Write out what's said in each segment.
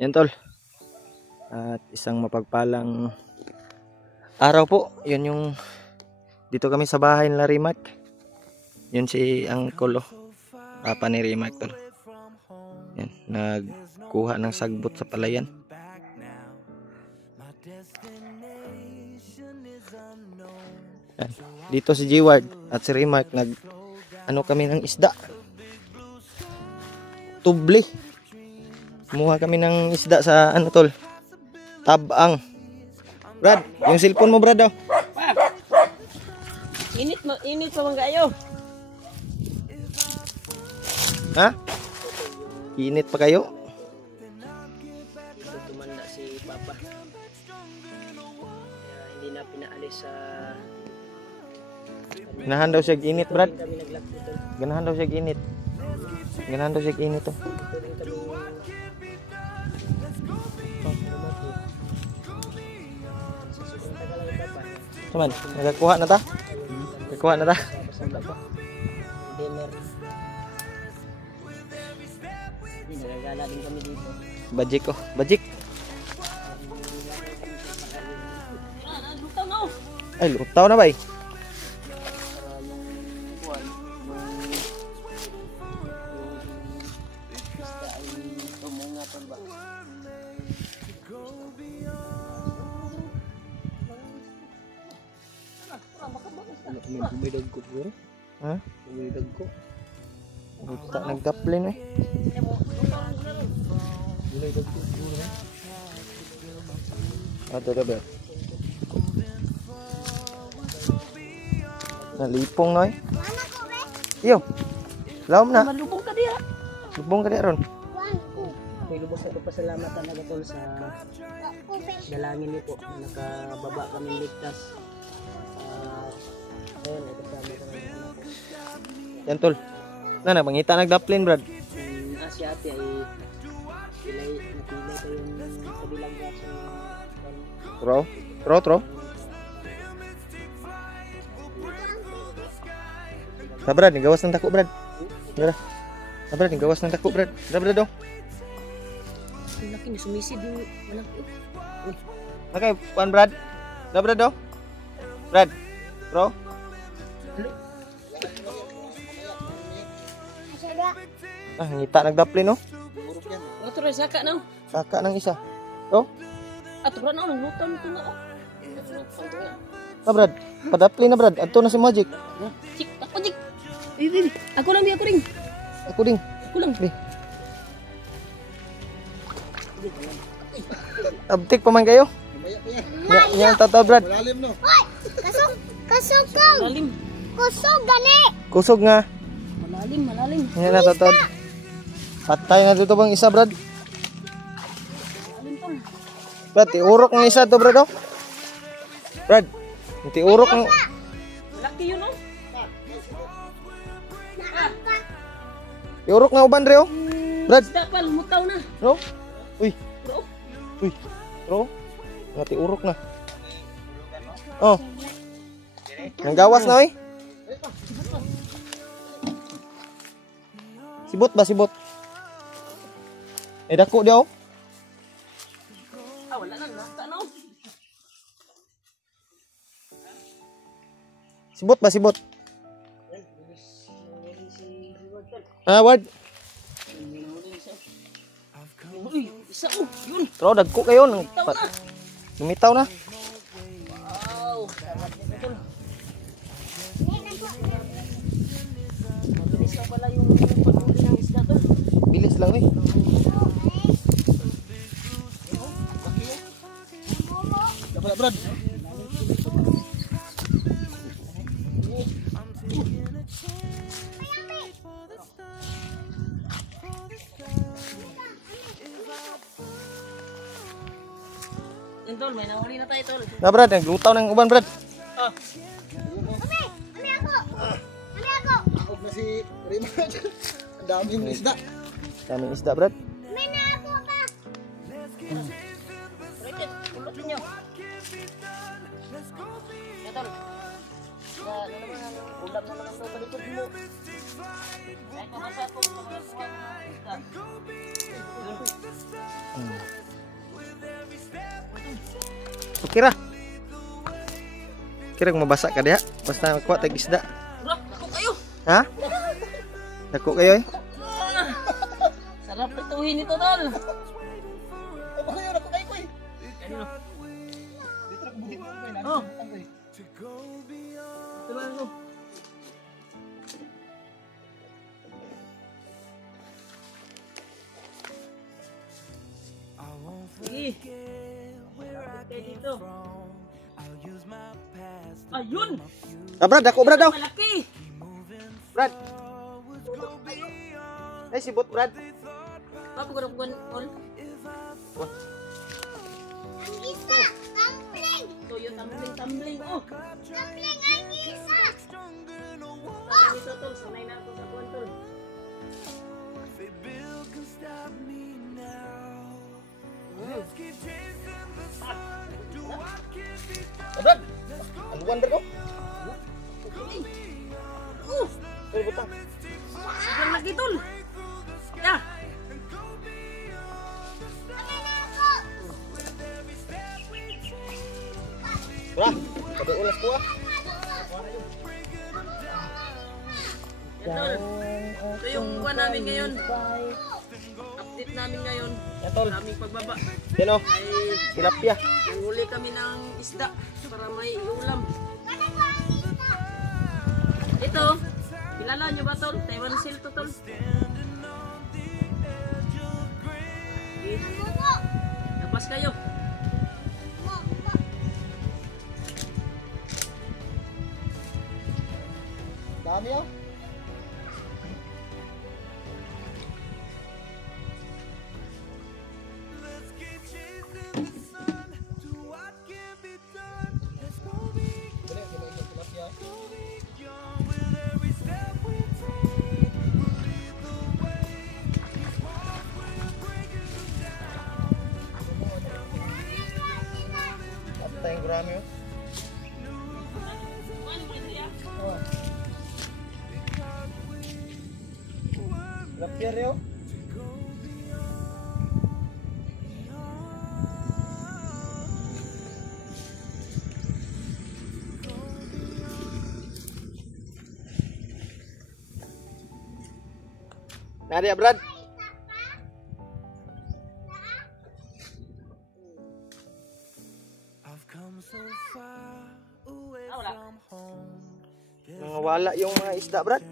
Yan tol. At isang mapagpalang araw po. Yun yung dito kami sa bahay nila Rimac. Yun si Uncle Papa ni Rimac tol. Yan, nagkuha ng sagbot sa palayan. Yan. Dito si G-Ward at si Rimac nag ano kami ng isda. Tubli. Kumuha kami ng isda sa ano tol, Tabang. Brad, yung cellphone mo Brad oh. Init pa man kayo. Ha? Init pa kayo? Dito tumanda si Papa. Kaya hindi na pinaalis sa Ganahan daw siya ginit Brad. kami naglak dito. Ganahan daw siya ginit. Ganahan daw siya ginit oh. Dito rin kami Saman, nagkuha na ta? Nagkuha na ta? pasamba pa. Dinner. Hindi nagagala din kami dito. Bajik oh, bajik. Lutaw na oh. Ay, lutaw na ba eh? Bumidog ko siguro. Ha? Bumidog ko. Luta, nagdaplin eh. Bumidog ko siguro. Ato na ba? Nalipong na eh. Iyo. Lawom na. Malubong ka diya. Lubong ka di ron. May lubos na pasalamat talaga tol sa dalangin niyo po. Nakababa kami ligtas. Ayun, ito sa amin kami anak ko. Yan tol. Na mangita nagdaplin Brad. Si ate ay napilay pa yung kabilang gaso. Tro. Sa Brad, gawas ng tako Brad. Dara. Sa Brad, gawas ng tako Brad. Dara Brad dong. Ang laki ni sumisid yung malaki. Okay, puan Brad. Dara Brad dong. Brad. Bro. Ah, ngita nagdaplin no. Ato rin saka na. Saka ng isa. Bro. Ato rin na luto nito na. Na Brad, padaplin na Brad. Adto na si Magic. Cik, ako cik. Di. Ako lang. Ako ding. Ako lang. Di. Abtik pa man kayo. Yang tataw Brad. Malalim no. Kusog kang! Malalim. Kusog gani! Kusog nga. Malalim. Yan na tataw. Patay nga dito bang isa Brad. Malalim tol. Brad, tiurok ng isa to Brad oh. Brad, tiurok ng... Malaki yun oh. Tiurok nga uban re oh. Brad, Isda pa, lumutaw na. bro. Uy, Bro. bro. Nga tiurok na. Oh. Nanggawas na oy. Sibot ba sibot? Eh dako dia oh. Wala na. Nasa no. Sibot ba sibot? Ah, word. Uy, isa oh. Yun. Tro dagko kayo nang Lumitaw na. lumitaw na. Wow. Sarap nito tol. Mabilis na pala yung paghuli ng isda tol. Bilis lang eh. Dapat Brad. Yan tol, may nahuli na tayo tol. Na Brad, naglutaw ng uban Brad. Ah. Ako na si Rima. Ang daming isda. Daming isda Brad. Rated, pulot ninyo. Yan tol. Ano naman, ulam na naman tol, palikod mo. Kahit makasapong mga isda. Hmm. Okay ra. Kira mabasa ka diha. Basta kuha tag isda. Bro, ako kayo. Ha? Dako kayo eh. Sarap ituhin ito, tol. Ako kayo, ako kayo ko eh. Ano? Dito na kubuhin ko eh. Oh. Nakikita ko eh. Ito ba ano? Sige. Lapit kayo dito. Ayun! Ah, Brad, dako Brad daw. Malaki! Brad. Ay, sibot Brad. Papo ko na all. Ang isa, tumbling. Toyo tumbling. Oh! Tumbling ang isa. Dito, tol. Sanay na ako sa buwan, tol. Ah, Brad! Ang buwan Brad oh. Ay, butang. Sobrang laki, tol. Ya! Brad, pati ulas ko ah. Yan, tol. Ito yung buwan namin ngayon. Update namin ngayon. Yan tol. Sa aming pagbaba. Yan oh. Ay, Tilapia. nanghuli kami ng isda para may ulam. Ito, kilala nyo ba, tol? Taiwan seal to, tol. Okay. Labas kayo. Dami oh. Tayong grami oh. Tilapia rin oh. Nari Brad. Wala yung mga isda, Brad.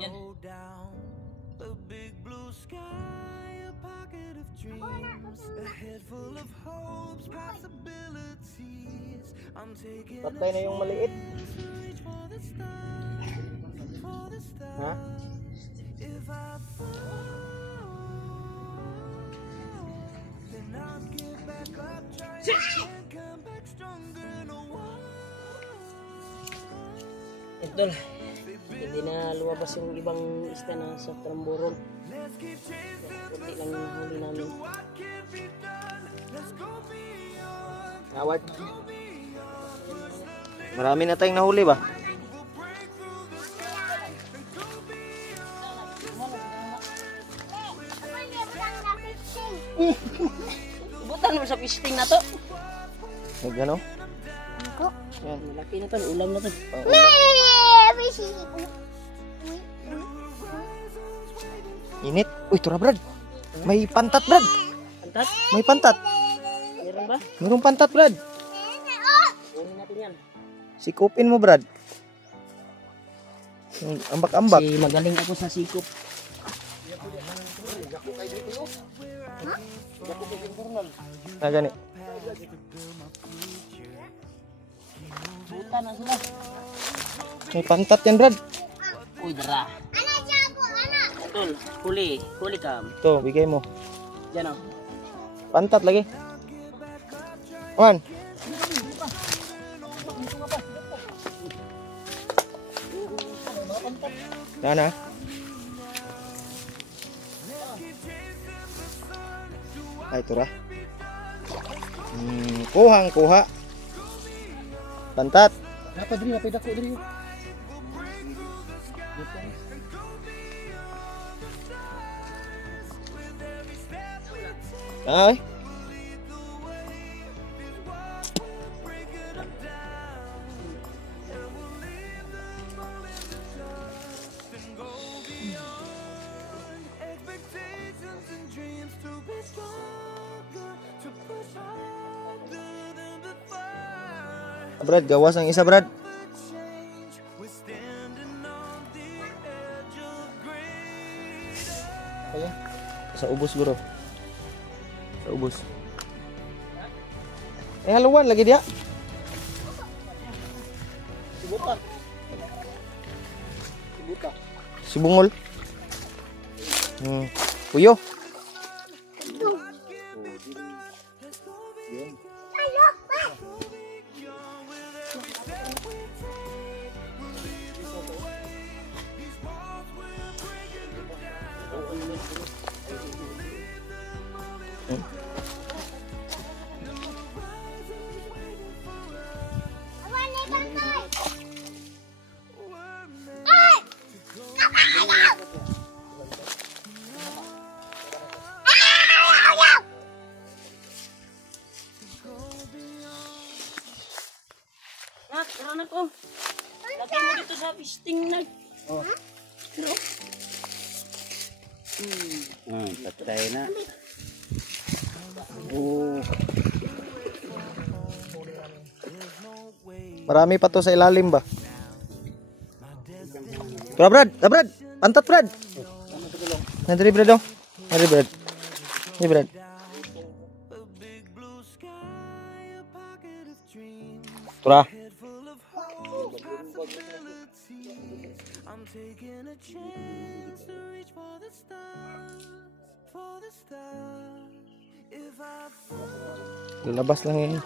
Yan. A big blue sky, a pocket of dreams, a head full of hopes, possibilities. I'm taking Patay na yung maliit. reach for the stars, for the stars. Ha? If I fall, then I'll get back up, try and come back stronger. No one. Idol, hindi na lumabas yung ibang isda na sa Tramburong. Kunti lang yung huli namin. Awad. Marami na tayong nahuli ba? Ibutan mo sa pisting na to. May gano? Yan, malaki na to. Ulam na to. Init. Uy, tura Brad. May pantat, Brad. Pantat? May pantat. Meron ba? Mayroong pantat, Brad. Kunin natin yan. Sikupin mo, Brad. Yung ambak-ambak. Kasi magaling ako sa sikop. Na gani. Butan na sila. May pantat yan, Brad. Uy, dara. Idol, huli. Huli ka. Ito, bigay mo. Yan o. Pantat lagi. One. Yan na. Ay, tura. Kuhang-kuha. Pantat. Napay diri, napay dako diri. Ay. Expectations and dreams to be stronger, to push harder than before. Brad, gawas ang isa, Brad. Change, we're standing on the edge of greater. Ayan. Sa ubos, bro. Sa ubos. Eh, haluan lagi dia. Sibuta. Sibuta. Sibungol. Puyo. Nak, tara na ko. Lagay mo dito sa pisting na. Oh. Pero, Patay na. Oh. Marami pa to sa ilalim ba? Tara, Brad. Tara, Brad. Pantat, Brad. Nadiri, Brad, dong. Nadiri, Brad. Nadiri, Brad. Tara. I'm taking a chance to reach for the stars, for the stars. If I fall, Lalabas lang yun.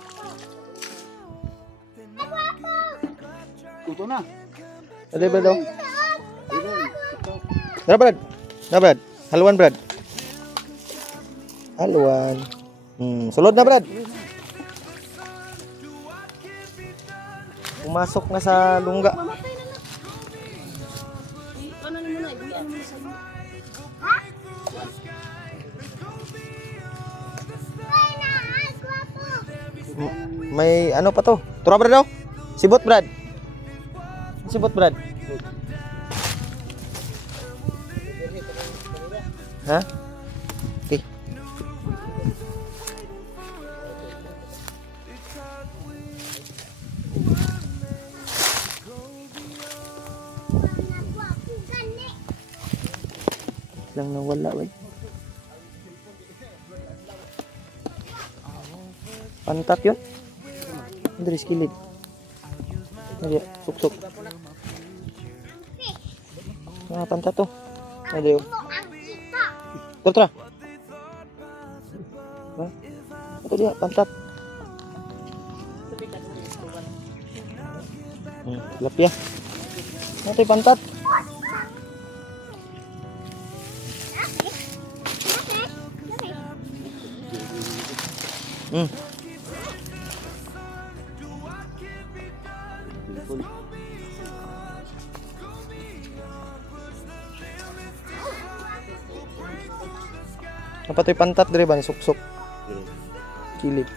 Ito na. Nadiri, Brad, dong. Tara, Brad. Tara, Brad. Haluan, Brad. Haluan. Sulod na, Brad. Pumasok na sa lungga. mamatay na na. Ano naman na, ibuyan mo na sa mga. May ano pa to? Tura, Brad, daw. Sibot, Brad. Sibot, Brad. Ha? Okay. Lang nawala, wait. Pantat yun? Dari skilid. Dari, suksok. Ah, pantat to. Dari, Tara. Ha? Ito dia, pantat. Lapya. Ito yung pantat. Apa to yung pantat dire ba ni suksok? Kilid.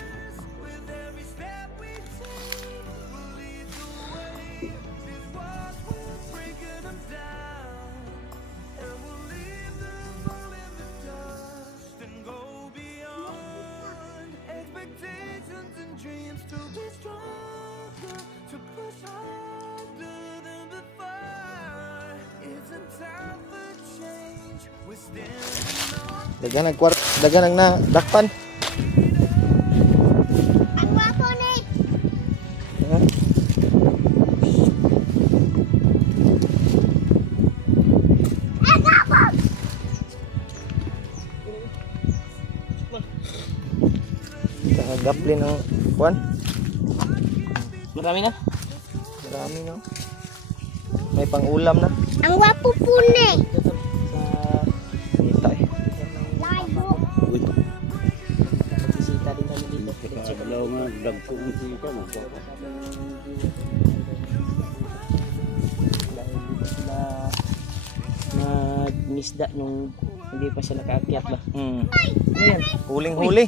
expectations and dreams to be stronger, to push harder than before. It's a time for change. We're standing on. Dagan ang na dakpan. Ang wapo ni. Ha? Gaplin ng kuan. Marami na. Marami na. May pang-ulam na. Ang wapo po ni. Sa Kita eh. Layo. pagsisita din kami dito. Kalau nga dagkong sika mo. Dahil dito sila nagmisda nung Hindi pa siya nakaakyat ba? Ano yan? Huling-huli.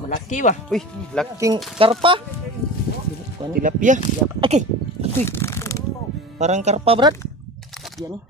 Malaki ba? Uy, laking karpa. Kuan? Tilapia. Okay. Uy, parang karpa, Brad. Yan eh.